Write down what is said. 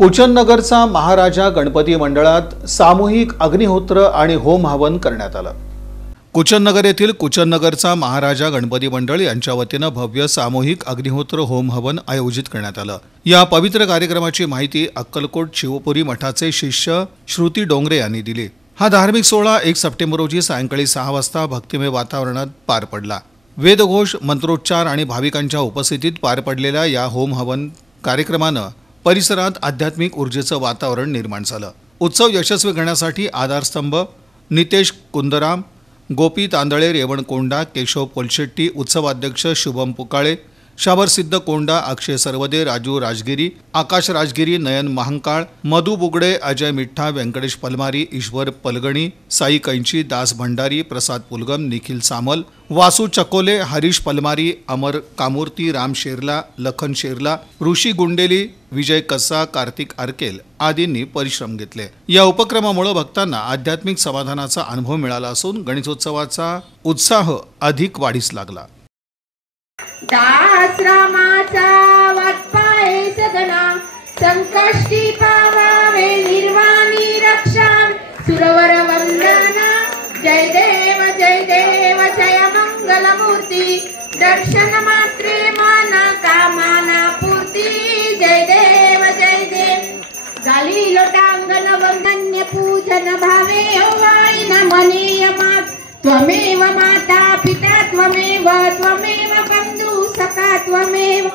कुचननगरचा महाराजा गणपती मंडळात सामूहिक अग्निहोत्र आणि होम हवन करण्यात आलं। कुचननगर येथील कुचननगरचा महाराजा गणपती मंडळ यांच्या वतीनं भव्य सामूहिक अग्निहोत्र होम हवन आयोजित करण्यात आलं। या पवित्र कार्यक्रमाची माहिती अक्कलकोट शिवपुरी मठाचे शिष्य श्रुती डोंगरे यांनी दिली। हा धार्मिक सोहळा 1 सप्टेंबर रोजी सायंकाळी 6 वाजता भक्तिमय वातावरणात पार पडला। वेदघोष, मंत्रोच्चार आणि भाविकांच्या उपस्थितीत पार पडलेल्या या होम हवन कार्यक्रमानं परिसरात आध्यात्मिक ऊर्जेचं वातावरण निर्माण झालं। उत्सव यशस्वी करण्यासाठी आधारस्तंभ नितेश कुंदराम, गोपी तांदळे, रेवण कोंडा, केशव पोलशेट्टी, उत्सवाध्यक्ष शुभम पुकाळे, शाबरसिद्ध कोंडा, अक्षय सरवदे, राजू राजगिरी, आकाश राजगिरी, नयन महांकाळ, मधु बुगडे, अजय मिठ्ठा, व्यंकटेश पलमारी, ईश्वर पलगणी, साई कैंची, दास भंडारी, प्रसाद पुलगम, निखिल सामल, वासू चकोले, हरीश पलमारी, अमर कामूर्ती, राम शेरला, लखन शेरला, ऋषी गुंडेली, विजय कस्सा, कार्तिक आरकेल आदींनी परिश्रम घेतले। या उपक्रमामुळे भक्तांना आध्यात्मिक समाधानाचा अनुभव मिळाला असून गणेशोत्सवाचा उत्साह अधिक वाढीस लागला। दास रामाचा वाटपाये सदना, संकष्टी पावावे निर्वाणी रक्षा, सुरवर वंदना, जय देव जय मंगलमूर्ती, दर्शन मात्रे माना कामाना पूर्ती, जय देव गाली लोटांगण वंदन्य पूजन भावे ओवाईन मनीय मात, त्वमेव माता पिता त्वमेव बंधु सखा त्वमेव